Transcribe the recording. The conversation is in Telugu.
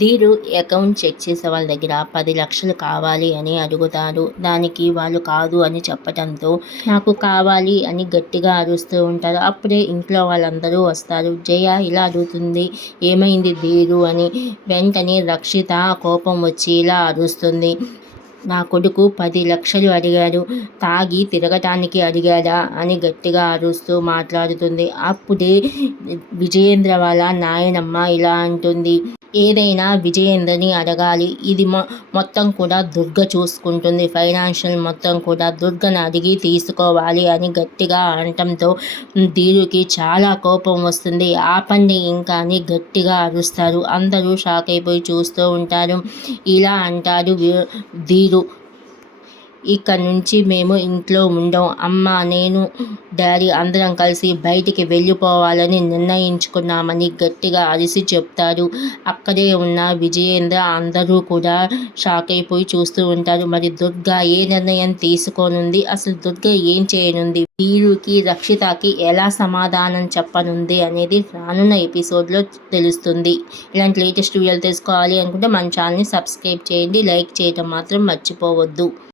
ధీరు అకౌంట్ చెక్ చేసే వాళ్ళ దగ్గర 10 లక్షలు కావాలి అని అడుగుతారు. దానికి వాళ్ళు కాదు అని చెప్పటంతో నాకు కావాలి అని గట్టిగా అరుస్తూ ఉంటారు. అప్పుడే ఇంట్లో వాళ్ళందరూ వస్తారు. జయ ఇలా అడుగుతుంది, ఏమైంది ధీరు అని. వెంటనే రక్షిత కోపం వచ్చి ఇలా అరుస్తుంది, నా కొడుకు 10 లక్షలు అడిగాడు, తాగి తిరగటానికి అడిగాడా అని గట్టిగా అరుస్తూ మాట్లాడుతుంది. అప్పుడే విజయేంద్ర వాళ్ళ నాయనమ్మ ఇలా అంటుంది, ఏదైనా విజయేంద్రని అడగాలి. ఇది మొత్తం కూడా దుర్గ చూసుకుంటుంది. ఫైనాన్షియల్ మొత్తం కూడా దుర్గను అడిగి తీసుకోవాలి అని గట్టిగా అనటంతో ధీరుకి చాలా కోపం వస్తుంది. ఆపండి ఇంకా అని గట్టిగా అరుస్తారు. అందరూ షాక్ అయిపోయి చూస్తూ ఉంటారు. ఇలా అంటారు ధీరు, ఇక్కడ నుంచి మేము ఇంట్లో ఉండం. అమ్మ, నేను, డాడీ అందరం కలిసి బయటికి వెళ్ళిపోవాలని నిర్ణయించుకున్నామని గట్టిగా అరిసి చెప్తారు. అక్కడే ఉన్న విజయేంద్ర అందరూ కూడా షాక్ అయిపోయి చూస్తూ ఉంటారు. మరి దుర్గ ఏ నిర్ణయం తీసుకోనుంది, అసలు దుర్గ ఏం చేయనుంది, ధీరుకి రక్షితకి ఎలా సమాధానం చెప్పనుంది అనేది రానున్న ఎపిసోడ్లో తెలుస్తుంది. ఇలాంటి లేటెస్ట్ వీడియోలు తెలుసుకోవాలి అనుకుంటే మన ఛానల్ని సబ్స్క్రైబ్ చేయండి, లైక్ చేయడం మాత్రం మర్చిపోవద్దు.